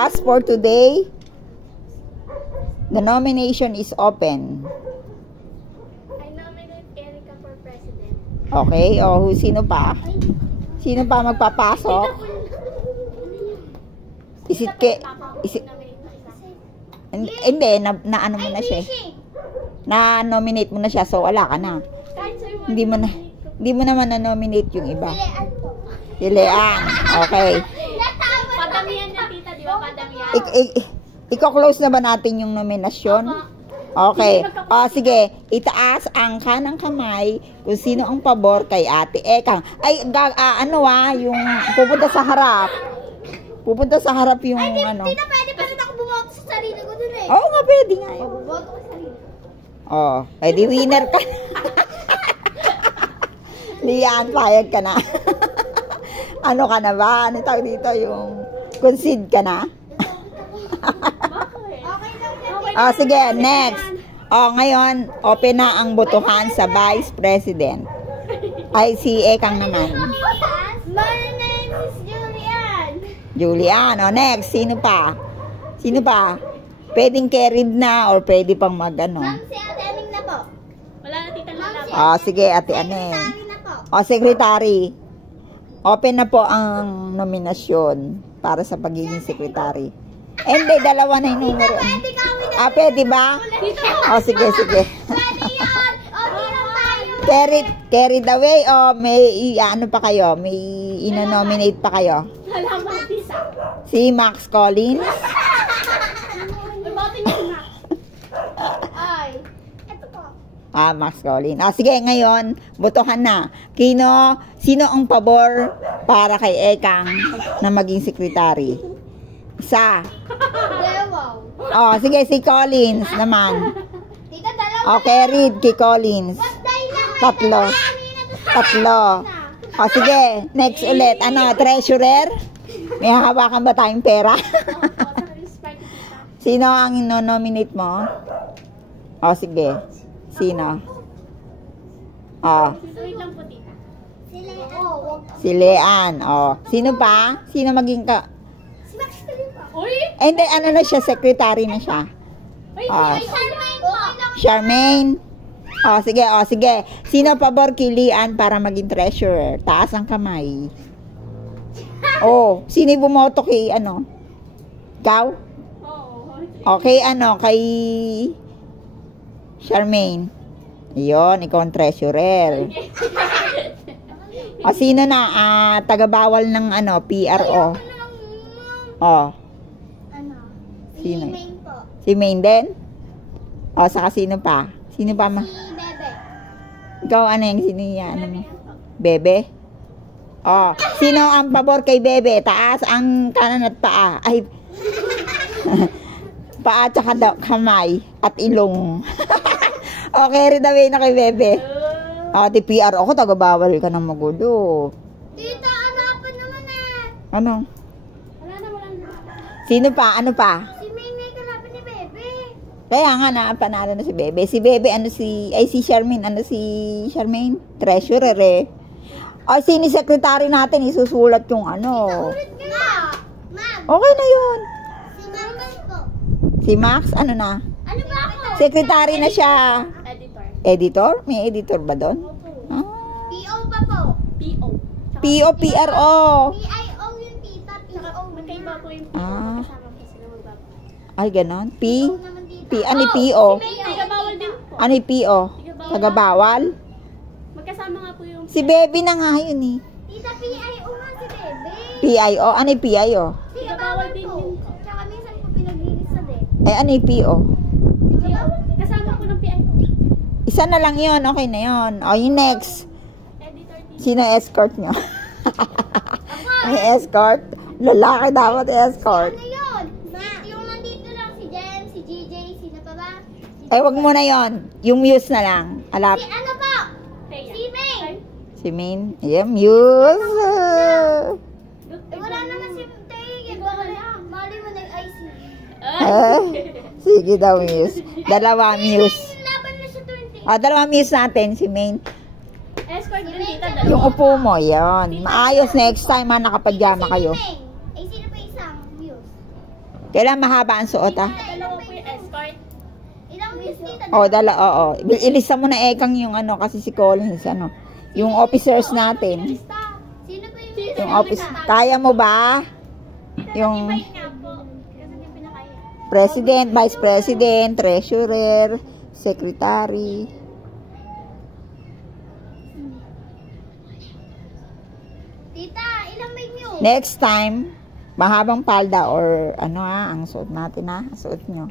As for today, the nomination is open. I nominate Erica for president. Okay, sino pa? Sino pa magpapasok? Hindi, na-ano mo na siya. Na-nominate mo na siya, so wala ka na. Hindi mo naman na-nominate yung iba. Si Leanne. Okay. Padamihan na, tita, di ba? Padamihan. Iko-close na ba natin yung nominasyon? Okay. Sige. Itaas ang kanang kamay kung sino ang pabor kay Ate Ekang. Ay, yung pupunta sa harap. Pupunta sa harap yung ano. Tita, pwede pa rin ako bumoto sa sarili ko dun eh. Oo nga, pwede nga yun. Bumoto ko sa sarili. Pwede winner ka. Lian, payag ka na. Ano ka na ba? Ano tawag dito? Yung concede ka na? Sige, next. Ngayon, open na ang botohan sa Vice President. Ay, si Ekang naman. My name is Julian. Julian. Next. Sino pa? Sino pa? Pwedeng carried na or pwede pang mag-ano? Ma'am, si Ate Aning na po. Wala na, tita Lola. Sige, Ate Aning. Secretary. Open na po ang nominasyon para sa pagiging secretary. Hindi, dalawa na yung numero. Pwede ba? Sige. Pwede yun. Carried away o may ano pa kayo? May ino-nominate pa kayo? Si Max Collins? Max Collins. Sige, ngayon, botohan na. Sino ang pabor para kay Ekang na maging secretary? Isa. Sige, si Collins naman. Tita, dalawa. Carried kay Collins. Tatlo. Sige, next ulit. Treasurer? May hawakan ba tayong pera? Sino ang ino-nominate mo? Sige. Sino? Wait lang po, tita. Si Leanne. Sino pa? Sino maging ka? Si Max pa. Uy! Hindi, na siya, secretary na siya. Charmaine. Sige. Sino pabor kay Leanne para maging treasurer? Taas ang kamay. Sino bumoto kay Ikaw? Okay, kay Charmaine. Yun, ikaw ang treasurer. Sino na? Taga-bawal ng PRO. Sino? Si Maine din? Saka sino pa? Sino pa ma? Si Bebe. Ikaw sino yan? Bebe? Sino ang pabor kay Bebe? Taas ang kanan at paa. Ay, paa tsaka kamay at ilong. Rid away na kay Bebe. Ate PR ako, taga-bawal ka ng magulo. Tita, hanapan naman Ano? Wala na. Sino pa? Ano pa? Si Maine, kalaban ni Bebe. Kaya nga, panalo na si Bebe. Si Bebe, si Charmaine, si Charmaine? Treasurer eh. Sino secretary natin, isusulat yung Ulit ka na. Ma'am. Okay na yun. Si Max po. Si Max, ano na? Ano ba ako? Secretary na siya. Editor. May editor ba doon? PO pa po. PO, PRO. PIO yung tita. PO. Magkaiba po yung PO. Kasama po sila magbago. Ay, ganon. Ano yung PO? Taga-bawal din po. Ano yung PO? Taga-bawal? Magkasama nga po yung... Si Bebe na nga yun eh. Tita, PIO nga si Bebe. PIO? Ano yung PIO? Taga-bawal din yun. Tsaka minsan po pinaglilista din. Ano yung PO? Kasama po ng PIO. Isa na lang yun. Okay na yun. Yung next. Editor din. Sino escort nyo? May escort? Lalaki dapat escort. Ano yun? Yung nandito lang si Jen, si GJ, sino pa ba? Wag mo na yun. Yung Muse na lang. Alap. Si ano po? Si May. Si Maine. Ayan, Muse. Wala naman si Tay. Mali mo nag-IC. Sige daw, Muse. Dalawa, Muse. Laban na siya 20. Dalawa Muse natin, si Maine. Escort din tita. Yung upo mo, yan. Maayos next time, nakapag-jama kayo. Sino pa isang Muse? Kailan mahaba ang suot, ah? Dalawa po yung escort. Ilang miss tita? Oo. Ilista mo na ekang yung ano, kasi si Collins, ano. Yung officers natin. Sino ba yung Yung office. Kaya mo ba? Yung nga po? Kasi hindi pinakaya. president, vice president, treasurer, secretary. Tita, ilang may nyo? Next time, mahabang palda or ano ang suot natin, ang suot nyo.